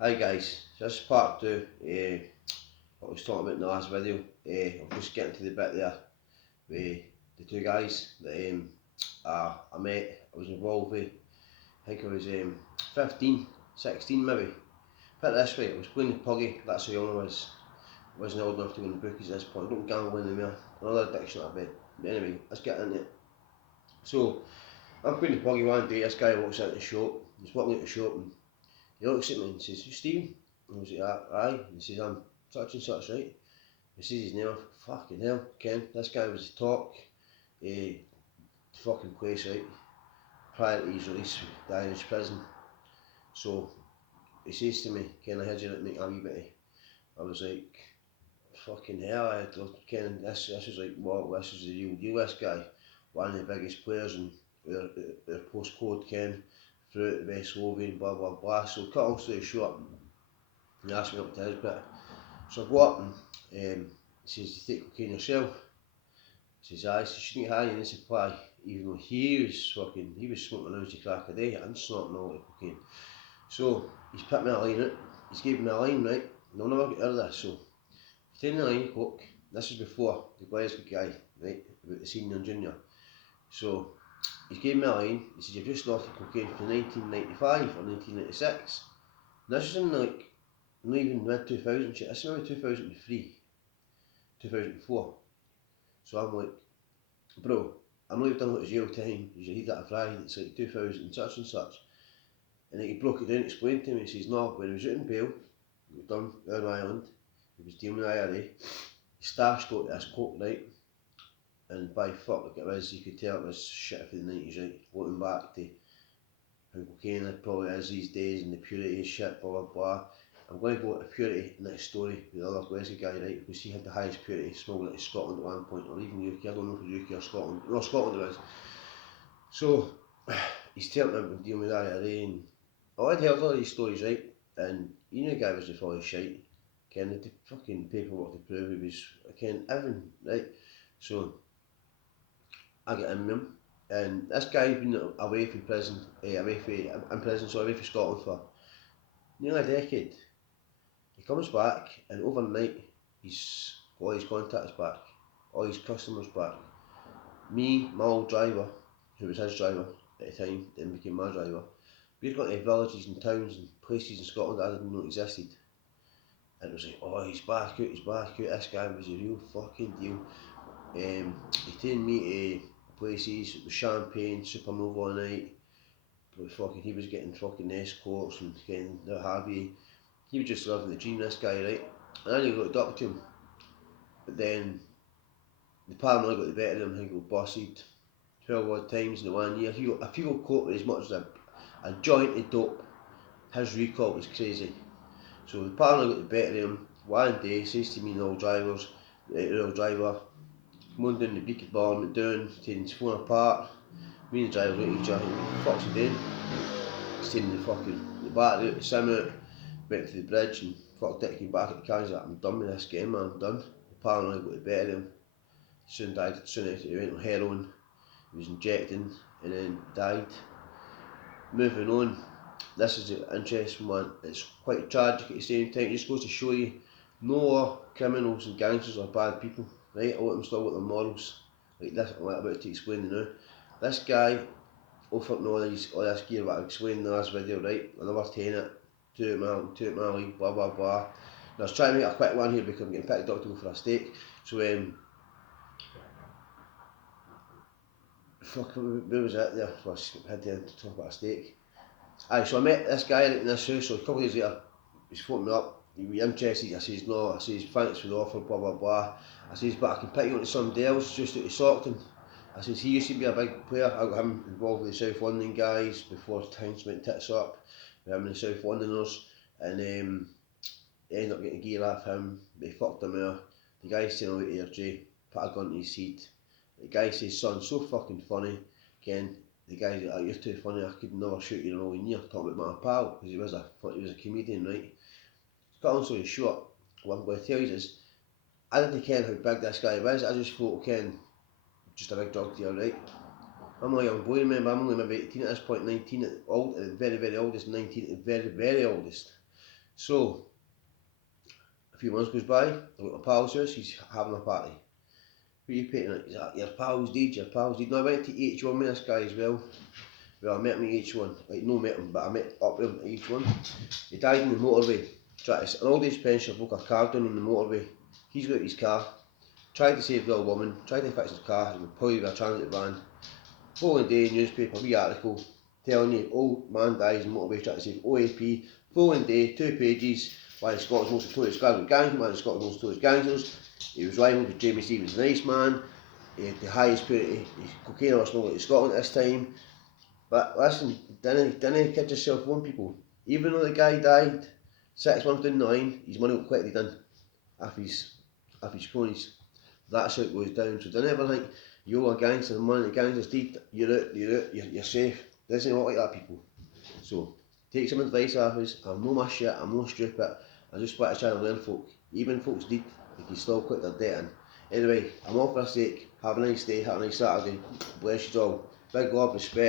Hi guys, so this is part two. What I was talking about in the last video. I'm just getting to the bit there with the two guys that I met. I was involved with. I think I was 15, 16 maybe. Put it this way, I was playing the puggy. That's how young I was. I wasn't old enough to win the bookies at this point. I don't gamble anymore. Another addiction I bet. But anyway, let's get into it. So I'm playing the puggy one day. This guy walks out the shop. He's walking out the shop and he looks at me and says, "You Stephen?" I was like, "Aye." And he says, "I'm such and such, right?" He says his name. Fucking hell, Ken. This guy was the talk. The fucking place, right? Prior to his release from the Irish prison. So he says to me, "Ken, I heard you make a wee bit." I was like, "Fucking hell, I thought, Ken, this was like, what? This is the real deal. This guy, one of the biggest players in their postcode, Ken, throughout the West Slovakian, blah blah blah." So cut all story short, he asked me up to his bit. So I go up and he says, "Do you take cocaine yourself?" He says, "Aye." He says, "You didn't have any supply." Even though he was smoking an ounce of crack a day and snorting all the cocaine. So he's put me a line out. He's given me a line, right? And I'll never get out of this. So he's taking the line of coke. This is before the Glasgow guy, right? About the senior and junior. So he's given me a line. He says, "You've just snorted cocaine for 1995 or 1996. And this is in like, not even mid 2000 shit. This is maybe 2003, 2004. So I'm like, "Bro, I know you've done a lot of jail time, you read that a Friday, it's like 2000 such and such." And then he broke it down, explained to me, he says, "No, when he was out in bail, he was done down Ireland, he was dealing with IRA, he stashed out this coke, right? And by fuck, like it was, you could tell it was shit for the 90s, right? Looking back to how cocaine it probably is these days and the purity of shit, blah blah blah. I'm going to go into purity in this story with the other Glasgow guy, right? Because he had the highest purity smuggling into Scotland at one point, or even UK, I don't know if it was UK or Scotland. No, Scotland it is. So he's telling me about dealing with IRA and I'd heard all these stories, right? And you knew the guy was the full of shite. Ken had the fucking paperwork to prove he was, Ken, everything, right? So I get in with him, and this guy's been away from prison, in prison, so away from Scotland for nearly a decade. He comes back, and overnight, he's got all his contacts back, all his customers back. Me, my old driver, who was his driver at the time, then became my driver, we'd gone to villages and towns and places in Scotland that I didn't know existed. And it was like, "Oh, he's back out, he's back out." This guy was a real fucking deal. He taken me to places with champagne, supernova all night. But fucking, he was getting fucking escorts and getting the Harvey. He was just living the dream, this guy, right? And I nearly got up to him. But then the paranoia got the better of him. He got busted 12 odd times in the 1 year. If he got caught with as much as a joint of dope, his recall was crazy. So the paranoia got the better of him. One day, he says to me and all drivers, the old driver, "Come on down the Beacon Bar, went down, taking his phone apart." Me and the driver looked at each other, "What the fuck's he doing?" He's taking the battery out, the SIM out, went to the bridge and fucked it, came back at the car. He's like, "I'm done with this game, man, I'm done." The paranoia got the better of him. Soon died, soon after he went on heroin, he was injecting and then died. Moving on, this is an interesting one. It's quite tragic at the same time. It just goes to show you, no all criminals and gangsters are bad people, right? A lot of them still got their morals. Like this, I'm about to explain now. This guy offered all this gear what I explained in the last video, right? I never taken it, two at my league, blah blah blah. And I was trying to make a quick one here because I'm getting picked up to go for a steak. So fuck, where was it there? So I had to talk about a steak. Aye, so I met this guy in this house, so a couple of days later, he's phoned me up, "He was interested?" I says, "No." I says, "Thanks for the offer, blah blah blah." I says, "But I can pick you on to somebody else just out of Stockton." I says, "He used to be a big player." I got him involved with the South London guys before times went tits up, with him and the South Londoners, and he ended up getting gear off him, they fucked him out. The guy saying, "Oh, here, Jay," put a gun to his head. The guy says, "Son, so fucking funny." Ken, the guy's like, "Oh, you're too funny, I could never shoot you in all near," talking about my pal, because he was a comedian, right? Cut on story short, what I'm going to tell you is, I didn't care how big this guy was, I just thought, Ken, just a big drug dealer, right? I'm a young boy, remember, I'm only maybe 18 at this point, 19 at the very, very oldest, 19 at the very, very oldest. So, a few months goes by, I go to my pal's house, he's having a party. Who are you painting at? He's like, your pal's deed, your pal's deed. No, I went to H1 with this guy as well. Well, I met him at H1. Like, no met him, but I met up with him at H1. He died in the motorway. An old age pensioner broke a car down in the motorway. He's got his car, tried to save the old woman, tried to fix his car, he was probably with a transit van. Following day, newspaper, wee article, telling you, old man dies in motorway trying to save OAP. Following day, 2 pages, why the Scotland's most notorious gang, why the Scotland's most notorious gangsters. He was rival with Jamie Stevens, the nice man. He had the highest purity cocaine or smuggled to Scotland at this time. But listen, didn't kid yourself, one people. Even though the guy died 6 months down the line, his money got quickly done if his cronies. That's how it goes down. So don't ever think you're a gangster and one of the gangsters deed, you're out, you're safe. It doesn't work like that, people. So take some advice off us. I'm no my shit, I'm no stupid. I just want to try and learn folk. Even folks deed, they can still quit their debt in. Anyway, I'm off for a sake. Have a nice day, have a nice Saturday. Bless you all. Big love, respect.